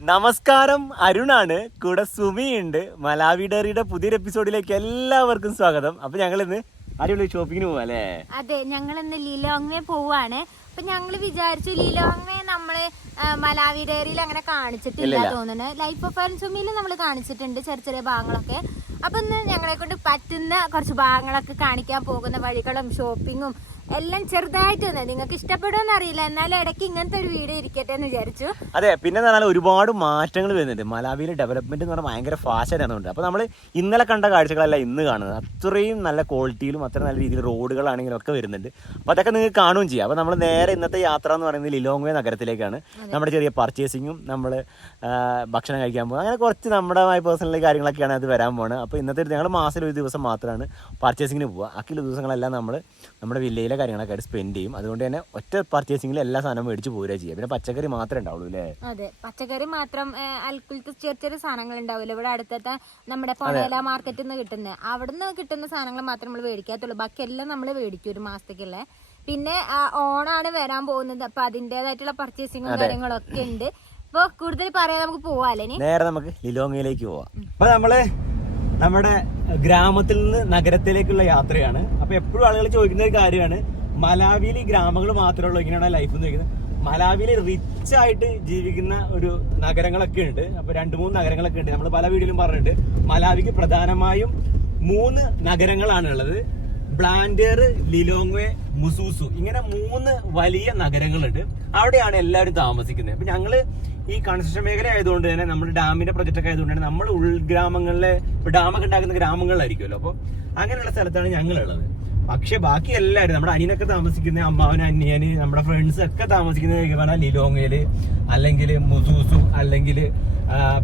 നമസ്കാരം അരുണാണ്. കൂടെ സുമിയുണ്ട്. മലാവി ഡയറിയുടെ പുതിയൊരു എപ്പിസോഡിലേക്ക് എല്ലാവർക്കും സ്വാഗതം. അപ്പൊ ഞങ്ങൾ ഇന്ന് അടിപൊളി ഷോപ്പിങ്ങിന് പോവാ അല്ലേ? അതെ ഞങ്ങൾ ഇന്ന് ലീലോങ്വേ പോവാണ്. അപ്പൊ ഞങ്ങൾ വിചാരിച്ചു ലീലോങ്വേ നമ്മൾ മലാവി ഡയറിയിൽ അങ്ങനെ കാണിച്ചിട്ടില്ല തോന്നുന്നു. ലൈഫ് ഓഫ് സുമിയിൽ നമ്മൾ കാണിച്ചിട്ടുണ്ട് ചെറിയ ചെറിയ ഭാഗങ്ങളൊക്കെ. അപ്പൊ ഇന്ന് ഞങ്ങളെ കൊണ്ട് പറ്റുന്ന കുറച്ച് ഭാഗങ്ങളൊക്കെ കാണിക്കാൻ പോകുന്ന വഴികളും ഷോപ്പിങ്ങും എല്ലാം ചെറുതായിട്ട് തന്നെ. നിങ്ങൾക്ക് ഇഷ്ടപ്പെടുമെന്ന് അറിയില്ല. എന്നാലും ഇടയ്ക്ക് ഇങ്ങനത്തെ ഒരു വീഡിയോ ഇരിക്കട്ടെ എന്ന് വിചാരിച്ചു. അതെ പിന്നെ പറഞ്ഞാൽ ഒരുപാട് മാറ്റങ്ങൾ വരുന്നുണ്ട്. മലാവിയിലെ ഡെവലപ്മെന്റ് എന്ന് പറഞ്ഞാൽ ഭയങ്കര ഫാസ്റ്റ് ആയിരുന്നുണ്ട് അപ്പോൾ നമ്മൾ ഇന്നലെ കണ്ട കാഴ്ചകളല്ല ഇന്ന് കാണുന്നത്. അത്രയും നല്ല ക്വാളിറ്റിയിലും അത്ര നല്ല രീതിയിൽ റോഡുകളാണെങ്കിലും ഒക്കെ വരുന്നുണ്ട്. അപ്പോൾ അതൊക്കെ നിങ്ങൾക്ക് കാണുകയും ചെയ്യാം. അപ്പോൾ നമ്മൾ നേരെ ഇന്നത്തെ യാത്ര എന്ന് പറയുന്നത് ലിലോങ്വേ നഗരത്തിലേക്കാണ്. നമ്മുടെ ചെറിയ പർച്ചേസിങ്ങും നമ്മൾ ഭക്ഷണം കഴിക്കാൻ പോകും അങ്ങനെ കുറച്ച് നമ്മുടെ പേഴ്സണൽ കാര്യങ്ങളൊക്കെയാണ് അത് വരാൻ പോകുന്നത് അപ്പോൾ ഇന്നത്തെ ഞങ്ങൾ മാസത്തിൽ ഒരു ദിവസം മാത്രമാണ് പർച്ചേസിങ്ങിന് പോവുക. ബാക്കിയുള്ള ദിവസങ്ങളെല്ലാം നമ്മൾ നമ്മുടെ വില്ലയിലെ കാര്യങ്ങളൊക്കെ ആയിട്ട് സ്പെൻഡ് ചെയ്യും. അതുകൊണ്ട് തന്നെ ഒറ്റ പർച്ചേസിംഗിൽ എല്ലാ സാധനവും മേടിച്ച് പോരുക ചെയ്യുക പിന്നെ പച്ചക്കറി മാത്രമേ ഉണ്ടാവുള്ളൂ അല്ലേ? അതെ. പച്ചക്കറി മാത്രം അൽക്കുലത്തെ ചെറിയ ചെറിയ സാധനങ്ങൾ ഉണ്ടാവില്ല? ഇവിടെ അടുത്തത്തെ നമ്മുടെ പൊണേല മാർക്കറ്റിൽ നിന്ന് കിട്ടുന്ന അവിടുന്ന് കിട്ടുന്ന സാധനങ്ങൾ മാത്രം നമ്മൾ മേടിക്കാത്തുള്ളൂ. ബാക്കി എല്ലാം നമ്മൾ മേടിക്കും ഒരു മാസത്തേക്കുള്ള പിന്നെ ഓണാണ് വരാൻ പോകുന്നത്. അപ്പൊ അതിന്റെതായിട്ടുള്ള പർച്ചേസിങ്ങും കാര്യങ്ങളൊക്കെ ഉണ്ട്. അപ്പൊ കൂടുതൽ പറയാൻ നമുക്ക് പോവാല്ലേ ഇനി? നേരെ നമുക്ക് ലിലോങ്ങയിലേക്ക് പോവാം. അപ്പൊ നമ്മൾ നമ്മുടെ ഗ്രാമത്തിൽ നിന്ന് നഗരത്തിലേക്കുള്ള യാത്രയാണ്. അപ്പൊ എപ്പോഴും ആളുകൾ ചോദിക്കുന്ന ഒരു കാര്യമാണ്. മലാവിയിൽ ഈ ഗ്രാമങ്ങൾ മാത്രമേ ഉള്ളൂ ഇങ്ങനെയാണ് ലൈഫ് എന്ന് ചോദിക്കുന്നത്. മലാവിയിൽ റിച്ച് ആയിട്ട് ജീവിക്കുന്ന ഒരു നഗരങ്ങളൊക്കെ ഉണ്ട്. അപ്പൊ രണ്ട് മൂന്ന് നഗരങ്ങളൊക്കെ ഉണ്ട്. നമ്മൾ പല വീഡിയോയിലും പറഞ്ഞിട്ടുണ്ട്. മലാവിക്ക് പ്രധാനമായും മൂന്ന് നഗരങ്ങളാണ് ഉള്ളത്. ബ്ലാൻഡർ ലിലോങ്വേ മുസൂസു ഇങ്ങനെ മൂന്ന് വലിയ നഗരങ്ങളുണ്ട്. അവിടെയാണ് എല്ലാവരും താമസിക്കുന്നത്. അപ്പൊ ഞങ്ങൾ ഈ കൺസ്ട്രക്ഷൻ മേഖല ആയതുകൊണ്ട് തന്നെ നമ്മുടെ ഡാമിന്റെ പ്രൊജക്റ്റ് ഒക്കെ ആയതുകൊണ്ട് തന്നെ നമ്മൾ ഉൾഗ്രാമങ്ങളിലെ ഡാമൊക്കെ ഉണ്ടാക്കുന്ന ഗ്രാമങ്ങളിലായിരിക്കുമല്ലോ. അപ്പൊ അങ്ങനെയുള്ള സ്ഥലത്താണ് ഞങ്ങളുള്ളത്. പക്ഷെ ബാക്കി എല്ലാവരും നമ്മുടെ അനിയനൊക്കെ താമസിക്കുന്ന അമ്മാവൻ അനിയന് നമ്മുടെ ഫ്രണ്ട്സ് ഒക്കെ താമസിക്കുന്ന പറഞ്ഞാൽ ലിലോങ്ങയിൽ അല്ലെങ്കിൽ മുസൂസു അല്ലെങ്കിൽ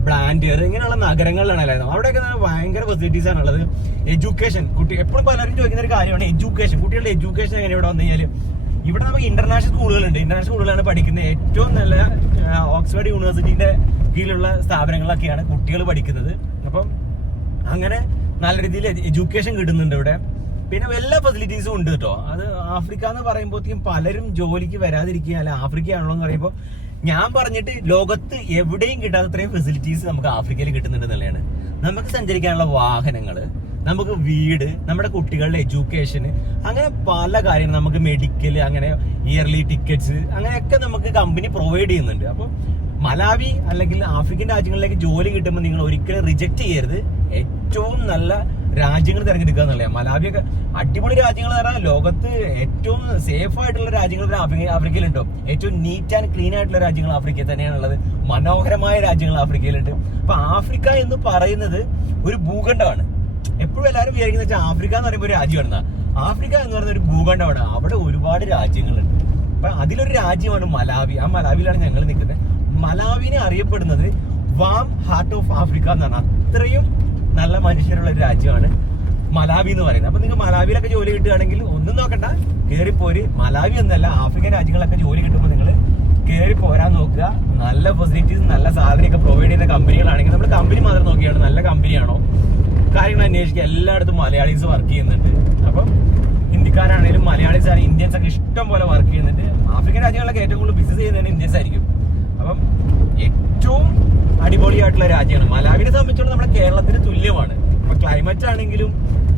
ബ്ലാൻഡിയർ ഇങ്ങനെയുള്ള നഗരങ്ങളിലാണ് എല്ലാവരും. അവിടെയൊക്കെ ഭയങ്കര ഫെസിലിറ്റീസ് ആണ് ഉള്ളത്. എഡ്യൂക്കേഷൻ കുട്ടി എപ്പോഴും പലരും ചോദിക്കുന്ന ഒരു കാര്യമാണ് എഡ്യൂക്കേഷൻ കുട്ടികളുടെ എഡ്യൂക്കേഷൻ എങ്ങനെ ഇവിടെ വന്നു കഴിഞ്ഞാൽ ഇവിടെ നമുക്ക് ഇന്റർനാഷണൽ സ്കൂളുകളുണ്ട് ഇന്റർനാഷണൽ സ്കൂളുകളാണ് പഠിക്കുന്നത് ഏറ്റവും നല്ല ഓക്സ്ഫോർഡ് യൂണിവേഴ്സിറ്റിന്റെ കീഴിലുള്ള സ്ഥാപനങ്ങളൊക്കെയാണ് കുട്ടികൾ പഠിക്കുന്നത്. അപ്പം അങ്ങനെ നല്ല രീതിയിൽ എഡ്യൂക്കേഷൻ കിട്ടുന്നുണ്ട് ഇവിടെ. പിന്നെ എല്ലാ ഫെസിലിറ്റീസും ഉണ്ട് കേട്ടോ. അത് ആഫ്രിക്ക എന്ന് പറയുമ്പോഴത്തേക്കും പലരും ജോലിക്ക് വരാതിരിക്കുക അല്ല ആഫ്രിക്കയാണല്ലോ എന്ന് പറയുമ്പോൾ ഞാൻ പറഞ്ഞിട്ട് ലോകത്ത് എവിടെയും കിട്ടാത്ത അത്രയും ഫെസിലിറ്റീസ് നമുക്ക് ആഫ്രിക്കയിൽ കിട്ടുന്നുണ്ട് എന്നുള്ളതാണ്. നമുക്ക് സഞ്ചരിക്കാനുള്ള വാഹനങ്ങൾ നമുക്ക് വീട് നമ്മുടെ കുട്ടികളുടെ എഡ്യൂക്കേഷന് അങ്ങനെ പല കാര്യങ്ങൾ നമുക്ക് മെഡിക്കൽ അങ്ങനെ ഇയർലി ടിക്കറ്റ്സ് അങ്ങനെയൊക്കെ നമുക്ക് കമ്പനി പ്രൊവൈഡ് ചെയ്യുന്നുണ്ട്. അപ്പോൾ മലാവി അല്ലെങ്കിൽ ആഫ്രിക്കൻ രാജ്യങ്ങളിലേക്ക് ജോലി കിട്ടുമ്പോൾ നിങ്ങൾ ഒരിക്കലും റിജക്റ്റ് ചെയ്യരുത്. ഏറ്റവും നല്ല രാജ്യങ്ങൾ തിരഞ്ഞെടുക്കുക എന്നല്ലേ മലാവിയൊക്കെ അടിപൊളി രാജ്യങ്ങൾ പറഞ്ഞാൽ ലോകത്ത് ഏറ്റവും സേഫ് ആയിട്ടുള്ള രാജ്യങ്ങൾ ആഫ്രിക്കയിലുണ്ടോ. ഏറ്റവും നീറ്റ് ആൻഡ് ക്ലീൻ ആയിട്ടുള്ള രാജ്യങ്ങൾ ആഫ്രിക്കയിൽ തന്നെയാണുള്ളത് മനോഹരമായ രാജ്യങ്ങൾ ആഫ്രിക്കയിലുണ്ട്. അപ്പൊ ആഫ്രിക്ക എന്ന് പറയുന്നത് ഒരു ഭൂഖണ്ഡമാണ്. എപ്പോഴും എല്ലാവരും വിചാരിക്കുന്ന വെച്ചാൽ ആഫ്രിക്ക എന്ന് പറയുമ്പോൾ ഒരു രാജ്യമാണ്. ആഫ്രിക്ക എന്ന് പറയുന്ന ഒരു ഭൂഖണ്ഡമാണ്. അവിടെ ഒരുപാട് രാജ്യങ്ങളുണ്ട്. അപ്പൊ അതിലൊരു രാജ്യമാണ് മലാവി. ആ മലാവിയിലാണ് ഞങ്ങൾ നിൽക്കുന്നത്. മലാവിനെ അറിയപ്പെടുന്നത് വാം ഹാർട്ട് ഓഫ് ആഫ്രിക്ക എന്നാണ്. അത്രയും നല്ല മനുഷ്യരുള്ള ഒരു രാജ്യമാണ് മലാവി എന്ന് പറയുന്നത്. അപ്പൊ നിങ്ങൾ മലാവിയിലൊക്കെ ജോലി കിട്ടുകയാണെങ്കിൽ ഒന്നും നോക്കണ്ട. കയറിപ്പോര് മലാവി എന്നല്ല ആഫ്രിക്കൻ രാജ്യങ്ങളൊക്കെ ജോലി കിട്ടുമ്പോൾ നിങ്ങൾ കയറി പോരാൻ നോക്കുക. നല്ല ഫെസിലിറ്റീസ് നല്ല സാലറി ഒക്കെ പ്രൊവൈഡ് ചെയ്യുന്ന കമ്പനികളാണെങ്കിൽ നമ്മൾ കമ്പനി മാത്രം നോക്കിയാണ്. നല്ല കമ്പനിയാണോ? കാര്യങ്ങൾ അന്വേഷിക്കുക. എല്ലായിടത്തും മലയാളീസ് വർക്ക് ചെയ്യുന്നുണ്ട്. അപ്പം ഹിന്ദിക്കാരാണെങ്കിലും മലയാളീസ് ആണ് ഇന്ത്യൻസ് ഒക്കെ ഇഷ്ടം പോലെ വർക്ക് ചെയ്യുന്നുണ്ട്. ആഫ്രിക്കൻ രാജ്യങ്ങളിലൊക്കെ ഏറ്റവും കൂടുതൽ ബിസിനസ് ചെയ്യുന്നതാണ് ഇന്ത്യൻസ് ആയിരിക്കും അപ്പം ഏറ്റവും അടിപൊളിയായിട്ടുള്ള രാജ്യമാണ്. മലാവിനെ സംബന്ധിച്ചോളം നമ്മുടെ കേരളത്തിന് തുല്യമാണ്. ഇപ്പൊ ക്ലൈമറ്റ് ആണെങ്കിലും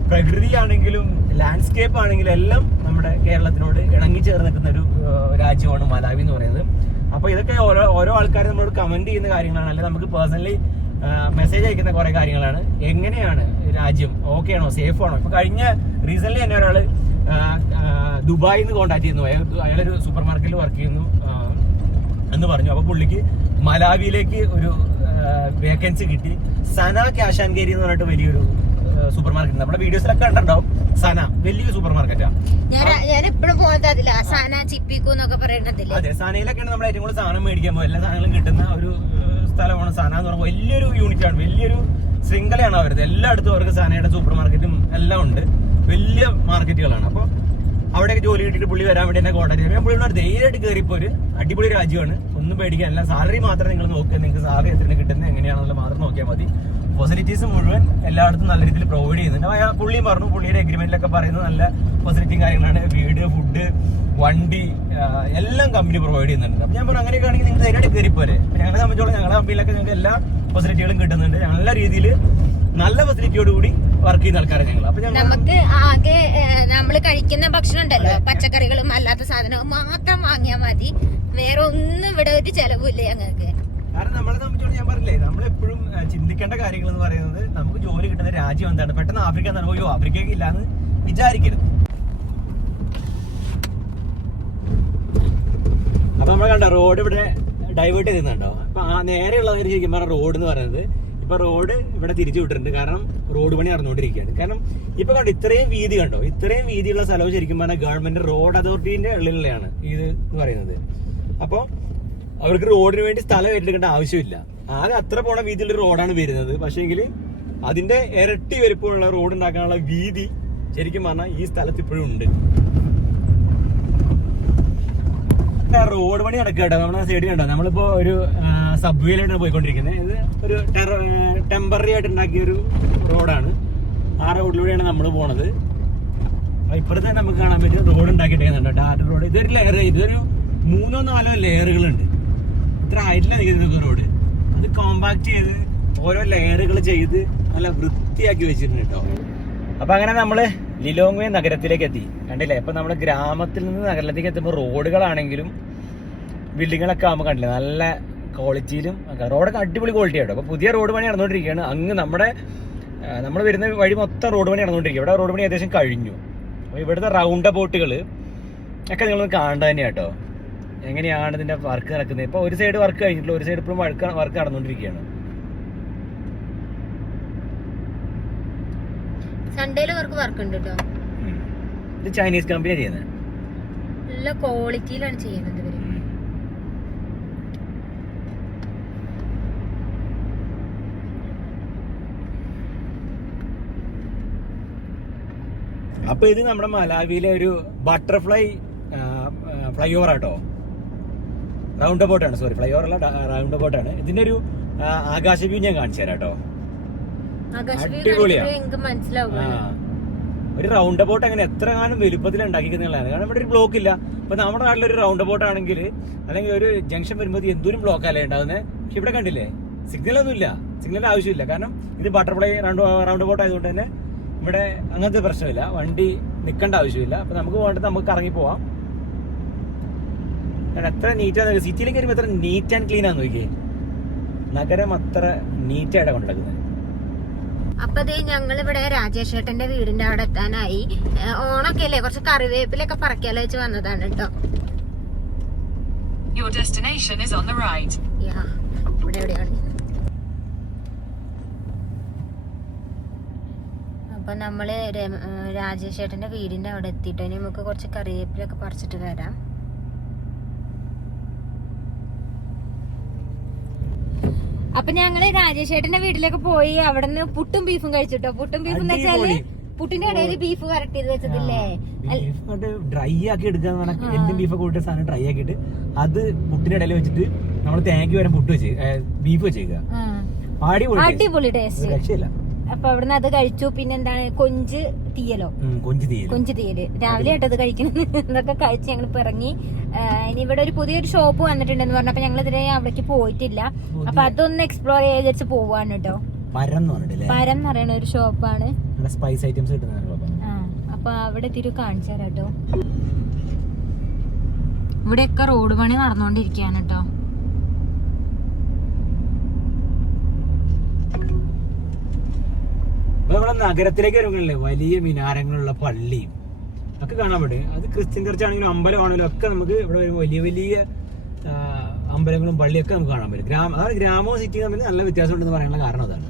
പ്രകൃതി ആണെങ്കിലും ലാൻഡ്സ്കേപ്പ് ആണെങ്കിലും എല്ലാം നമ്മുടെ കേരളത്തിനോട് ഇണങ്ങി ചേർന്ന് നിൽക്കുന്ന ഒരു രാജ്യമാണ് മലാവി എന്ന് പറയുന്നത്. അപ്പൊ ഇതൊക്കെ ഓരോ ഓരോ ആൾക്കാർ നമ്മളോട് കമന്റ് ചെയ്യുന്ന കാര്യങ്ങളാണ്. അല്ലെങ്കിൽ നമുക്ക് പേഴ്സണലി മെസ്സേജ് അയക്കുന്ന കുറേ കാര്യങ്ങളാണ്. എങ്ങനെയാണ് രാജ്യം? ഓക്കെ ആണോ? സേഫ് ആണോ? ഇപ്പൊ കഴിഞ്ഞ റീസെന്റ് തന്നെ ഒരാൾ ദുബായിൽ നിന്ന് കോൺടാക്ട് ചെയ്യുന്നു. അയാൾ- അയാളൊരു സൂപ്പർ മാർക്കറ്റിൽ വർക്ക് ചെയ്യുന്നു. എന്ന് പറഞ്ഞു. അപ്പൊ പുള്ളിക്ക് മലാവിയിലേക്ക് ഒരു വേക്കൻസി കിട്ടി. സന ക്യാഷ് ആൻഡ് കേരി എന്ന് പറഞ്ഞിട്ട് വലിയൊരു സൂപ്പർ മാർക്കറ്റ് നമ്മുടെ വീഡിയോസിലൊക്കെ കണ്ടിട്ടുണ്ടാവും. സന വലിയ സൂപ്പർ മാർക്കറ്റാണ് ഞാൻ എപ്പോഴും പോകുന്നത് അതില്ല സന ചിപ്പിക്കു എന്നൊക്കെ പറയുന്നതില്ലേ? അതെ സനയിലൊക്കെയാണ് നമ്മൾ ഏറ്റവും കൂടുതൽ സാധനം മേടിക്കാൻ പോകും എല്ലാ സാധനങ്ങളും കിട്ടുന്ന ഒരു സ്ഥലമാണ് സന എന്ന് പറയുമ്പോൾ വലിയൊരു യൂണിറ്റ് ആണ്. വലിയൊരു ശൃംഖലയാണ് അവരുടെ എല്ലായിടത്തും അവർക്ക് സനയുടെ സൂപ്പർ മാർക്കറ്റും എല്ലാം ഉണ്ട്. വലിയ മാർക്കറ്റുകളാണ് അപ്പോൾ അവിടെയൊക്കെ ജോലി കിട്ടിയിട്ട് പുള്ളി വരാൻ വേണ്ടി എന്നെ കോൺടാക്ട് ചെയ്യും ഞാൻ പുള്ളിയോട് ധൈര്യമായിട്ട് കയറിപ്പോ ഒരു അടിപൊളി രാജ്യമാണ്. ഒന്നും പേടിക്കാനില്ല സാലറി മാത്രം നിങ്ങൾ നോക്കുക. നിങ്ങൾക്ക് സാലറി എത്ര കിട്ടുന്നത് എങ്ങനെയാണെന്നുള്ള മാത്രം നോക്കിയാൽ മതി. ഫെസിലിറ്റീസ് മുഴുവൻ എല്ലായിടത്തും നല്ല രീതിയിൽ പ്രൊവൈഡ് ചെയ്യുന്നുണ്ട്. അയാൾ പുള്ളിയും പറഞ്ഞു പുള്ളിയുടെ അഗ്രിമെന്റിലൊക്കെ പറയുന്നത് നല്ല ഫെസിലിറ്റിയും കാര്യങ്ങളാണ്. വീട് ഫുഡ് വണ്ടി എല്ലാം കമ്പനി പ്രൊവൈഡ് ചെയ്യുന്നുണ്ട്. അപ്പൊ ഞാൻ പറഞ്ഞു അങ്ങനെയൊക്കെ ആണെങ്കിൽ നിങ്ങൾ ധൈര്യമായിട്ട് കയറിപ്പോരെ ഞങ്ങളെ സംബന്ധിച്ചോളം ഞങ്ങളുടെ കമ്പനിയിലൊക്കെ നിങ്ങൾക്ക് എല്ലാ ഫെസിലിറ്റികളും കിട്ടുന്നുണ്ട്. നല്ല രീതിയിൽ നല്ല ഫെസിലിറ്റിയോട് കൂടി വർക്ക് ചെയ്യുന്ന ആൾക്കാരാണ് ഞങ്ങൾ അപ്പൊ നമുക്ക് ആകെ നമ്മൾ കഴിക്കുന്ന ഭക്ഷണം ഉണ്ടല്ലോ. പച്ചക്കറികളും അല്ലാത്ത സാധനവും മാത്രം വാങ്ങിയാൽ മതി. വേറെ ഒന്നും ഇവിടെ ഒരു ചെലവില്ല ഞങ്ങൾക്ക്. കാരണം നമ്മളെ സംബന്ധിച്ചോളം ഞാൻ പറഞ്ഞില്ലേ നമ്മളെപ്പോഴും എപ്പോഴും ചിന്തിക്കേണ്ട കാര്യങ്ങൾ എന്ന് പറയുന്നത് നമുക്ക് ജോലി കിട്ടുന്ന രാജ്യം എന്താണ്? പെട്ടെന്ന് ആഫ്രിക്ക എന്നാണ് അയ്യോ ആഫ്രിക്കയ്ക്ക് ഇല്ലാന്ന് വിചാരിക്കരുത്. അപ്പൊ നമ്മൾ കണ്ട റോഡ് ഇവിടെ ഡൈവേർട്ട് ചെയ്തിട്ടുണ്ടോ അപ്പൊ ആ നേരെയുള്ളവർ ശരിക്കും പറഞ്ഞ റോഡ് എന്ന് പറയുന്നത് ഇപ്പൊ റോഡ് ഇവിടെ തിരിച്ചു വിട്ടിട്ടുണ്ട്. കാരണം റോഡ് പണി നടന്നുകൊണ്ടിരിക്കുകയാണ്. കാരണം ഇപ്പൊ കണ്ടോ ഇത്രയും വീതി കണ്ടോ? ഇത്രയും വീതിയുള്ള സ്ഥലവും ശരിക്കും പറഞ്ഞാൽ ഗവൺമെന്റ് റോഡ് അതോറിറ്റിന്റെ ഉള്ളിലാണ് ഇത് എന്ന് പറയുന്നത്. അപ്പോൾ അവർക്ക് റോഡിന് വേണ്ടി സ്ഥലം ഏറ്റെടുക്കേണ്ട ആവശ്യമില്ല. ആകെ അത്ര പോണ വീതിയുള്ള റോഡാണ് വരുന്നത്. പക്ഷേങ്കിൽ അതിന്റെ ഇരട്ടി വരുപ്പുള്ള റോഡ് ഉണ്ടാക്കാനുള്ള വീതി ശരിക്കും പറഞ്ഞാൽ ഈ സ്ഥലത്ത് ഇപ്പോഴും ഉണ്ട്. ആ റോഡ് പണി നടക്കുക കേട്ടോ. നമ്മുടെ സൈഡിൽ കണ്ടോ? നമ്മളിപ്പോ ഒരു സബ് വേയിലായിട്ടാണ് പോയിക്കൊണ്ടിരിക്കുന്നത് ഇത് ഒരു ടെമ്പററി ആയിട്ട് ഉണ്ടാക്കിയ ഒരു റോഡാണ് ആ റോഡിലൂടെയാണ് നമ്മൾ പോണത്. അപ്പൊ ഇപ്പുറത്തെ നമുക്ക് കാണാൻ പറ്റും റോഡ് ഉണ്ടാക്കിയിട്ടുണ്ട് ഡാറ്റ റോഡ് ഇതൊരു ലെയർ ഇതൊരു മൂന്നോ നാലോ ലെയറുകളുണ്ട് ഇത്ര ഹൈറ്റിലാണ് നിൽക്കുന്നത് റോഡ് അത് കോമ്പാക്ട് ചെയ്ത് ഓരോ ലെയറുകൾ ചെയ്ത് നല്ല വൃത്തിയാക്കി വെച്ചിട്ടുണ്ട് കേട്ടോ. അപ്പൊ അങ്ങനെ നമ്മൾ ലിലോങ്വേ നഗരത്തിലേക്ക് എത്തി. കണ്ടില്ലേ? ഇപ്പൊ നമ്മൾ ഗ്രാമത്തിൽ നിന്ന് നഗരത്തിലേക്ക് എത്തുമ്പോൾ റോഡുകളാണെങ്കിലും ബിൽഡിങ്ങുകളൊക്കെ ആകുമ്പോൾ കണ്ടില്ല? നല്ല ക്വാളിറ്റിയിലും റോഡൊക്കെ അടിപൊളി ക്വാളിറ്റി ആയിട്ടോ അപ്പൊ പുതിയ റോഡ് പണി നടന്നുകൊണ്ടിരിക്കുകയാണ്. അങ്ങ് നമ്മുടെ നമ്മൾ വരുന്ന വഴി മൊത്തം റോഡ് പണി നടന്നുകൊണ്ടിരിക്കുക ഇവിടെ റോഡ് പണി ഏകദേശം കഴിഞ്ഞു. അപ്പൊ ഇവിടുത്തെ റൗണ്ട് ബോട്ടുകൾ ഒക്കെ നിങ്ങളൊന്ന് കാണേണ്ട തന്നെയാ കേട്ടോ എങ്ങനെയാണ് ഇതിന്റെ വർക്ക് നടക്കുന്നത്? ഇപ്പൊ ഒരു സൈഡ് വർക്ക് കഴിഞ്ഞിട്ടില്ല. ഒരു സൈഡ് ഇപ്പോഴും വർക്ക് വർക്ക് നടന്നുകൊണ്ടിരിക്കുകയാണ്. സൺഡേയിൽ അവർക്ക് വർക്ക് ഉണ്ട് കേട്ടോ ഇത് ചൈനീസ് കമ്പനിയാണ് ചെയ്യുന്നത് നല്ല ക്വാളിറ്റിയിലാണ് ചെയ്യുന്നത്. ഇവർ അപ്പൊ ഇത് നമ്മുടെ മലാവിയിലെ ഒരു ബട്ടർഫ്ലൈ ഫ്ലൈ ഓവർ ആട്ടോ. റൗണ്ട് അബൌട്ട് ആണ് സോറി ഫ്ലൈ ഓവർ അല്ല റൗണ്ട് അബൌട്ട് ആണ്. ഇതിന്റെ ഒരു ആകാശ വ്യൂ ഞാൻ കാണിച്ചു തരാം കേട്ടോ ആകാശവ്യൂ അടിപൊളിയാ. മനസ്സിലാവും ഒരു റൗണ്ട് അബൌട്ട് അങ്ങനെ എത്ര കാലം വലുപ്പത്തിൽ ഉണ്ടാക്കിക്കുന്നതാണ് കാരണം ഇവിടെ ഒരു ബ്ലോക്ക് ഇല്ല. ഇപ്പൊ നമ്മുടെ നാട്ടിൽ ഒരു റൗണ്ട് അബൌട്ട് ആണെങ്കിൽ അല്ലെങ്കിൽ ഒരു ജംഗ്ഷൻ വരുമ്പോൾ എന്തോരം ബ്ലോക്ക് അല്ലേ ഉണ്ടാകുന്നത് പക്ഷെ ഇവിടെ കണ്ടില്ലേ? സിഗ്നൽ ഒന്നും ഇല്ല സിഗ്നൽ ആവശ്യമില്ല. കാരണം ഇത് ബട്ടർഫ്ലൈ റൗണ്ട് റൗണ്ട് അബൌട്ട് ആയതുകൊണ്ട് തന്നെ ഇവിടെ അങ്ങനത്തെ പ്രശ്നമില്ല. വണ്ടി നിൽക്കേണ്ട ആവശ്യമില്ല. അപ്പൊ നമുക്ക് വേണ്ടത് നമുക്ക് ഇറങ്ങി പോവാം. ഞാൻ എത്ര നീറ്റാ സിറ്റിയിലേക്ക് വരുമ്പോൾ എത്ര നീറ്റ് ആൻഡ് ക്ലീൻ ആണെന്ന് നോക്കിയേ. നഗരം അത്ര നീറ്റായിട്ട് കൊണ്ടുനടക്കുന്നത് അപ്പൊ ദേ ഞങ്ങളിവിടെ രാജേഷ് ഏട്ടന്റെ വീടിന്റെ അവിടെ എത്താനായി. ഓണൊക്കെ അല്ലേ? കുറച്ച് കറിവേപ്പിലൊക്കെ പറക്കാലോ വെച്ച് വന്നതാണ് കേട്ടോ. Your destination is on the right. യാ ഇവിടെ എവിടെയാണ് അപ്പൊ നമ്മൾ രാജേഷേട്ടന്റെ രാജേഷ് വീടിന്റെ അവിടെ എത്തിയിട്ട് ഇനി നമുക്ക് കുറച്ച് കറിവേപ്പിലൊക്കെ പറിച്ചിട്ട് വരാം. അപ്പൊ ഞങ്ങൾ രാജേഷേട്ടന്റെ വീട്ടിലേക്ക് പോയി. അവിടെ നിന്ന് പുട്ടും ബീഫും കഴിച്ചിട്ടോ. പുട്ടും ബീഫും എന്ന് വെച്ചാൽ. പുട്ടിന്റെ ഇടയിൽ ബീഫ് വരട്ടിയത് വെച്ചതില്ലേ ഡ്രൈ ആക്കി എടുക്കാന്ന് പറഞ്ഞാൽ എന്തും ബീഫ് കൂട്ടിയ സാധനം ഡ്രൈ ആക്കിയിട്ട് അത് പുട്ടിന്റെ ഇടയിൽ വെച്ചിട്ട് നമ്മൾ തേങ്ങ വരെ പുട്ട് വെച്ച് ബീഫ് വെച്ചേക്കുക. അടിപൊളി ടേസ്റ്റ്. രക്ഷയില്ല. അപ്പൊ അവിടുന്ന് അത് കഴിച്ചു. പിന്നെ എന്താണ്? കൊഞ്ച് തീയലോ? കൊഞ്ച് തീയൽ. കൊഞ്ച് തീയൽ. രാവിലെ ആയിട്ട് അത് കഴിക്കണം. എന്നൊക്കെ കഴിച്ച് ഞങ്ങൾ ഇറങ്ങി ഇനി ഇവിടെ ഒരു പുതിയൊരു ഷോപ്പ് വന്നിട്ടുണ്ടെന്ന് പറഞ്ഞപ്പോ ഞങ്ങൾ ഇതിനെ അവിടേക്ക് പോയിട്ടില്ല. അപ്പൊ അതൊന്ന് എക്സ്പ്ലോർ ചെയ്തിട്ട് പോവാണ് കേട്ടോ പരം എന്ന് പറയുന്ന ഒരു ഷോപ്പാണ് സ്പൈസ് ഐറ്റംസ് കിട്ടുന്ന അപ്പൊ അവിടെ തിരു കാണിച്ചു തരാം കേട്ടോ ഇവിടെയൊക്കെ റോഡ് പണി നടന്നുകൊണ്ടിരിക്കുകയാണ് കേട്ടോ ഇപ്പൊ നമ്മളെ നഗരത്തിലേക്ക് വരുമ്പോഴല്ലേ വലിയ മിനാരങ്ങളുള്ള പള്ളിയും ഒക്കെ കാണാൻ പറ്റും അത് ക്രിസ്ത്യൻ ചർച്ച് ആണെങ്കിലും അമ്പലമാണെങ്കിലും ഒക്കെ നമുക്ക് ഇവിടെ വരുമ്പോൾ വലിയ വലിയ അമ്പലങ്ങളും പള്ളിയൊക്കെ നമുക്ക് കാണാൻ പറ്റും. ഗ്രാമ അതായത് ഗ്രാമവും സിറ്റിയും തമ്മിൽ നല്ല വ്യത്യാസം ഉണ്ടെന്ന് പറയാനുള്ള കാരണം അതാണ്.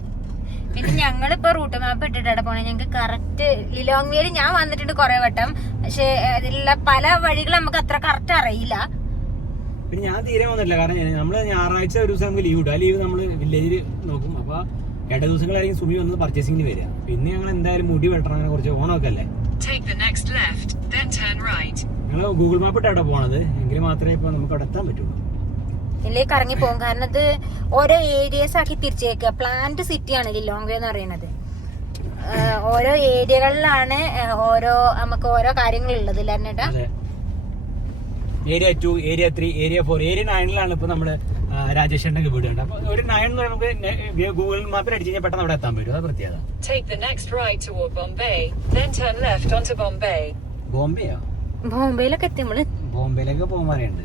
പിന്നെ ഞങ്ങളിപ്പോ റൂട്ട് മാപ്പ് ഇട്ടിട്ട് പോണേ. ഞങ്ങൾക്ക് കറക്റ്റ് ലിലോങ് വേലി ഞാൻ വന്നിട്ടുണ്ട് കുറെ വട്ടം. പക്ഷെ അതിലുള്ള പല വഴികൾ നമുക്ക് അത്ര കറക്റ്റ് അറിയില്ല. പിന്നെ ഞാൻ തീരെ വന്നിട്ടില്ല. കാരണം നമ്മൾ നമ്മൾ ഞായറാഴ്ച ഒരു ദിവസം നമുക്ക് ലീവ് ഇടും. ആ ലീവ് നമ്മൾ വില്ലേജിൽ നോക്കും. അപ്പൊ രണ്ട് ദിവസങ്ങളായിരിക്കും സുമി വന്നത് പർച്ചേസിംഗിന് വരിക. പിന്നെ ഞങ്ങൾ എന്തായാലും മുടി വെട്ടണം അങ്ങനെ കുറച്ച് ഓണമൊക്കെ അല്ലേ Take the next left, then turn right. ഞങ്ങൾ ഗൂഗിൾ മാപ്പ് ഇട്ടാ പോണത്. എങ്കിൽ മാത്രമേ ഇപ്പൊ നമുക്ക് അവിടെ എത്താൻ പറ്റുള്ളൂ. ഇതിലേക്ക് ഇറങ്ങി പോകും കാരണം ഇത് ഓരോ ഏരിയസ് ആക്കി തിരിച്ചേക്കുക. പ്ലാന്റ് സിറ്റിയാണ് ലിലോങ്വേ എന്ന് പറയുന്നത്. ഓരോ ഏരിയകളിലാണ് ഓരോ നമുക്ക് ഓരോ കാര്യങ്ങൾ ഉള്ളത് ഇല്ലാന്നേട്ടാ area two area three area four area നയനിലാണ് ഇപ്പൊ നമ്മൾ ആ, വീടുണ്ട്. വീട് ഉണ്ട് അപ്പൊ ഒരു നയൻ എന്ന് പറയുമ്പോൾ നമുക്ക് ഗൂഗിൾ മാപ്പിൽ അടിച്ചു കഴിഞ്ഞാൽ പെട്ടെന്ന് അവിടെ എത്താൻ പറ്റും. അത് പ്രത്യേകത. Take the next right toward Bombay, then turn left onto Bombay. ബോംബെയോ? ബോംബെയിലൊക്കെ എത്തി നമ്മൾ. ബോംബെയിലേക്ക് പോകാനുണ്ട്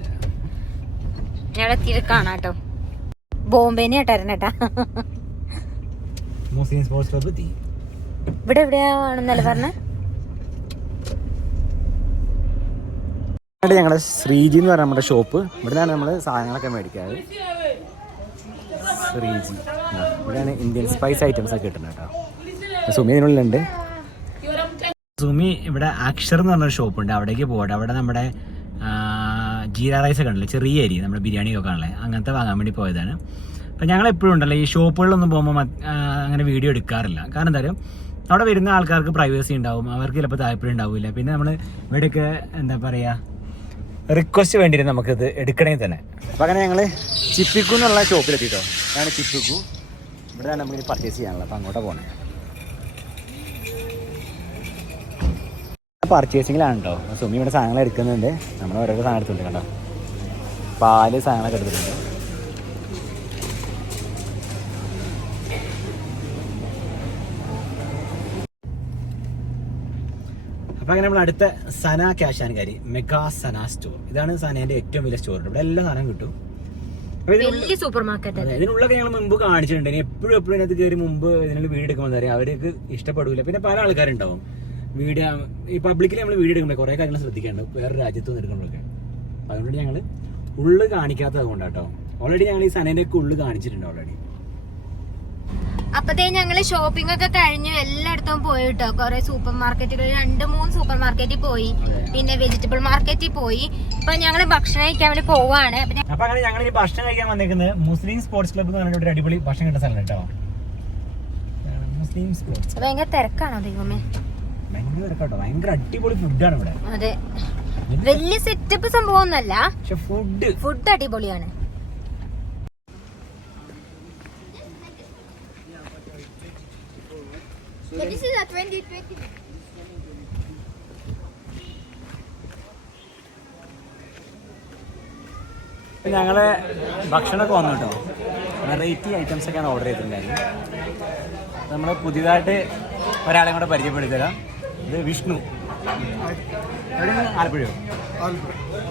ഞങ്ങളെ എത്തിയിട്ട് കാണാട്ടോ ബോംബെനെ കേട്ടായിരുന്നേട്ടാ മുസ്ലിം സ്പോർട്സ് ക്ലബ്ബ് എത്തി. ഇവിടെ എവിടെയാണെന്നല്ലേ പറഞ്ഞ? ഞങ്ങളുടെ ശ്രീജി എന്ന് പറഞ്ഞ നമ്മുടെ ഷോപ്പ് ഇവിടെയാണ് നമ്മൾ സാധനങ്ങളൊക്കെ മേടിക്കാറ്. ശ്രീജി. ഇവിടെയാണ് ഇന്ത്യൻ സ്പൈസ് ഐറ്റംസ് ഒക്കെ കിട്ടുന്നത് കേട്ടോ. സുമി ഇതിനുള്ളിലുണ്ട് സുമി ഇവിടെ അക്ഷർ എന്ന് പറഞ്ഞൊരു ഷോപ്പ് ഉണ്ട്. അവിടേക്ക് പോകട്ടെ. അവിടെ നമ്മുടെ ജീരാ റൈസ് ഒക്കെ ഉണ്ടല്ലോ. ചെറിയ അരി നമ്മുടെ ബിരിയാണി ഒക്കെ ആണല്ലേ അങ്ങനത്തെ വാങ്ങാൻ വേണ്ടി പോയതാണ്. അപ്പം ഞങ്ങൾ എപ്പോഴും ഉണ്ടല്ലോ ഈ ഷോപ്പുകളിലൊന്നും പോകുമ്പോൾ അങ്ങനെ വീഡിയോ എടുക്കാറില്ല. കാരണം എന്തായാലും അവിടെ വരുന്ന ആൾക്കാർക്ക് പ്രൈവസി ഉണ്ടാവും. അവർക്ക് ചിലപ്പോൾ താല്പര്യം ഉണ്ടാവില്ല പിന്നെ നമ്മൾ ഇവിടെയൊക്കെ എന്താ പറയുക റിക്വസ്റ്റ് വേണ്ടിയിട്ട് നമുക്കിത് എടുക്കണേ തന്നെ. അപ്പം അങ്ങനെ ഞങ്ങൾ ചിപ്പിക്കു എന്നുള്ള ഷോപ്പിലെത്തിട്ടോ. അതാണ് ചിപ്പിക്കു. ഇവിടെ നമുക്ക് പർച്ചേസ് ചെയ്യാനുള്ളത്. അപ്പം അങ്ങോട്ട് പോകണേ പർച്ചേസിങ്ങിലാണ് കേട്ടോ സുമി ഇവിടെ സാധനങ്ങൾ എടുക്കുന്നുണ്ട്. നമ്മൾ ഓരോരോ സാധനം എടുത്തിട്ടുണ്ട് കേട്ടോ പാൽ സാധനങ്ങളൊക്കെ എടുത്തിട്ടുണ്ട്. അപ്പോൾ അങ്ങനെ നമ്മൾ അടുത്ത സന ക്യാഷ് ആൻഡ് കാര്യം. മെഗാ സന സ്റ്റോർ ഇതാണ് സനേന്റെ ഏറ്റവും വലിയ സ്റ്റോർ ഇവിടെ എല്ലാ സാധനം കിട്ടും. വലിയ സൂപ്പർ മാർക്കറ്റ് ഇതിനുള്ളൊക്കെ ഞങ്ങൾ മുമ്പ് കാണിച്ചിട്ടുണ്ട് ഇനി എപ്പോഴും എപ്പോഴും ഇതിനകത്ത് കയറി മുമ്പ് ഇതിനുള്ള വീട് എടുക്കുമ്പോൾ അറിയാം അവർക്ക് ഇഷ്ടപ്പെടില്ല പിന്നെ പല ആൾക്കാരുണ്ടാവും. വീഡിയോ ഈ പബ്ലിക്കിൽ നമ്മൾ വീഡിയോ എടുക്കുമ്പോൾ കുറേ കാര്യങ്ങൾ ശ്രദ്ധിക്കാണ്ട്. വേറെ രാജ്യത്ത് നിന്ന് എടുക്കുമ്പോഴൊക്കെ. അതുകൊണ്ട് ഞങ്ങൾ ഉള്ളു കാണിക്കാത്തത് കൊണ്ടാട്ടോ. ഓൾറെഡി ഞങ്ങൾ ഈ സനേന്റെ ഒക്കെ ഉള്ളു കാണിച്ചിട്ടുണ്ട് ഓൾറെഡി അപ്പത്തേ ഞങ്ങൾ ഷോപ്പിംഗ് ഒക്കെ കഴിഞ്ഞു. എല്ലായിടത്തും പോയി കേട്ടോ കുറെ സൂപ്പർ മാർക്കറ്റുകൾ രണ്ട് മൂന്ന് സൂപ്പർ മാർക്കറ്റിൽ പോയി പിന്നെ വെജിറ്റബിൾ മാർക്കറ്റിൽ പോയി. ഇപ്പൊ ഞങ്ങൾ ഭക്ഷണം കഴിക്കാൻ വേണ്ടി പോവാണ്. അപ്പൊ അങ്ങനെ ഞങ്ങൾ ഈ ഭക്ഷണം കഴിക്കാൻ വന്നിരിക്കുന്നത് മുസ്ലിം സ്പോർട്സ് ക്ലബ് എന്ന് പറഞ്ഞിട്ട് ഒരു അടിപൊളി ഭക്ഷണം കിട്ടുന്ന സ്ഥലം കേട്ടോ. മുസ്ലിം സ്പോർട്സ് ഭയങ്കര തിരക്കാണോ ദൈവമേ? ഭയങ്കര തിരക്കാട്ടോ. ഭയങ്കര അടിപൊളി ഫുഡാണ് ഇവിടെ. അതെ. വലിയ സെറ്റപ്പ് സംഭവം ഒന്നല്ല ഫുഡ് ഫുഡ് അടിപൊളിയാണ്. ഞങ്ങൾ ഭക്ഷണമൊക്കെ വന്നു കേട്ടോ. വെറൈറ്റി ഐറ്റംസ് ഒക്കെയാണ് ഓർഡർ ചെയ്തിട്ടുണ്ടായിരുന്നത്. നമ്മൾ പുതിയതായിട്ട് ഒരാളെ കൂടെ പരിചയപ്പെടുത്തരാം ഇത് വിഷ്ണു. എവിടെയാണ്? ആലപ്പുഴയോ?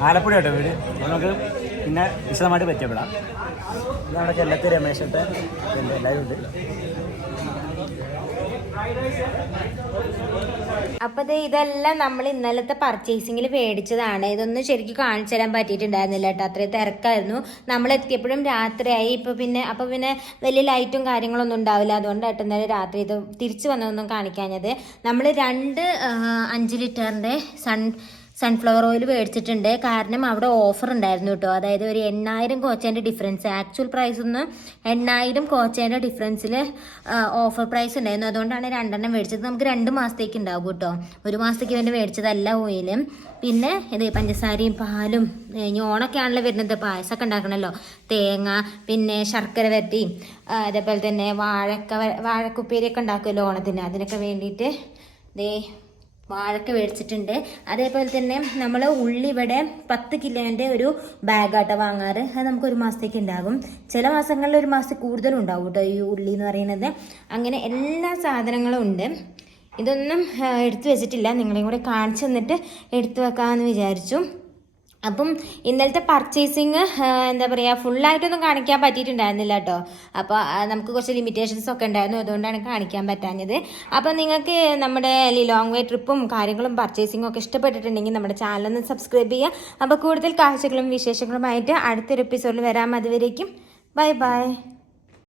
ആലപ്പുഴ. കേട്ടോ വീട്. നമുക്ക് പിന്നെ വിശദമായിട്ട് പരിചയപ്പെടാം. ഇത് നമ്മുടെ ചെല്ലത്ത് രമേശത്തെ എല്ലാവരും ഉണ്ട്. അപ്പൊ ദേ ഇതെല്ലാം നമ്മൾ ഇന്നലത്തെ പർച്ചേസിങ്ങിൽ മേടിച്ചതാണ്. ഇതൊന്നും ശരിക്കും കാണിച്ചു തരാൻ പറ്റിയിട്ടുണ്ടായിരുന്നില്ല കേട്ടോ. അത്രയും തിരക്കായിരുന്നു. നമ്മൾ എത്തിയപ്പോഴും രാത്രിയായി. ഇപ്പൊ പിന്നെ അപ്പൊ പിന്നെ വലിയ ലൈറ്റും കാര്യങ്ങളൊന്നും ഉണ്ടാവില്ല. അതുകൊണ്ട് ഏട്ടന്നേരം രാത്രി ഇത് തിരിച്ചു വന്നതൊന്നും കാണിക്കാഞ്ഞത്. നമ്മൾ രണ്ട് അഞ്ച് ലിറ്ററിന്റെ സൺ സൺഫ്ലവർ ഓയിൽ മേടിച്ചിട്ടുണ്ട്. കാരണം അവിടെ ഓഫർ ഉണ്ടായിരുന്നു കേട്ടോ. അതായത് ഒരു എണ്ണായിരം കോച്ചേന്റെ ഡിഫറൻസ് ആക്ച്വൽ പ്രൈസ് ഒന്ന് എണ്ണായിരം കോച്ചേന്റെ ഡിഫറൻസിൽ ഓഫർ പ്രൈസ് ഉണ്ടായിരുന്നു. അതുകൊണ്ടാണ് രണ്ടെണ്ണം മേടിച്ചത്. നമുക്ക് രണ്ട് മാസത്തേക്ക് ഉണ്ടാവും കേട്ടോ. ഒരു മാസത്തേക്ക് വേണ്ടി മേടിച്ചതല്ല ഓയിലും പിന്നെ ഇത് പഞ്ചസാരയും പാലും ഇനി ഓണൊക്കെ ആണല്ലോ വരുന്നത്. പായസമൊക്കെ ഉണ്ടാക്കണമല്ലോ തേങ്ങ പിന്നെ ശർക്കര വരട്ടി അതേപോലെ തന്നെ വാഴക്ക വാഴക്കുപ്പേരിയൊക്കെ ഉണ്ടാക്കുമല്ലോ ഓണത്തിന്. അതിനൊക്കെ വേണ്ടിയിട്ട് ദേ വാഴക്ക മേടിച്ചിട്ടുണ്ട്. അതേപോലെ തന്നെ നമ്മൾ ഉള്ളി ഇവിടെ പത്ത് കിലോന്റെ ഒരു ബാഗാട്ടോ വാങ്ങാറ്. അത് നമുക്ക് ഒരു മാസത്തേക്ക് ഉണ്ടാകും. ചില മാസങ്ങളിൽ ഒരു മാസത്തിൽ കൂടുതലും ഉണ്ടാവും കേട്ടോ ഈ ഉള്ളി എന്ന് പറയുന്നത്. അങ്ങനെ എല്ലാ സാധനങ്ങളും ഉണ്ട്. ഇതൊന്നും എടുത്തു വെച്ചിട്ടില്ല. നിങ്ങളെയും കൂടെ കാണിച്ചു തന്നിട്ട് എടുത്തു വെക്കാമെന്ന് വിചാരിച്ചു. അപ്പം ഇന്നലത്തെ പർച്ചേസിങ് എന്താ പറയുക ഫുള്ളായിട്ടൊന്നും കാണിക്കാൻ പറ്റിയിട്ടുണ്ടായിരുന്നില്ല കേട്ടോ അപ്പോൾ നമുക്ക് കുറച്ച് ലിമിറ്റേഷൻസ് ഒക്കെ ഉണ്ടായിരുന്നു. അതുകൊണ്ടാണ് കാണിക്കാൻ പറ്റാഞ്ഞത്. അപ്പോൾ നിങ്ങൾക്ക് നമ്മുടെ ലോങ് വേ ട്രിപ്പും കാര്യങ്ങളും പർച്ചേസിങ്ങും ഒക്കെ ഇഷ്ടപ്പെട്ടിട്ടുണ്ടെങ്കിൽ നമ്മുടെ ചാനലൊന്ന് സബ്സ്ക്രൈബ് ചെയ്യുക. അപ്പോൾ കൂടുതൽ കാഴ്ചകളും വിശേഷങ്ങളുമായിട്ട് അടുത്തൊരു എപ്പിസോഡിൽ വരാം. അതുവരേക്കും ബൈ ബൈ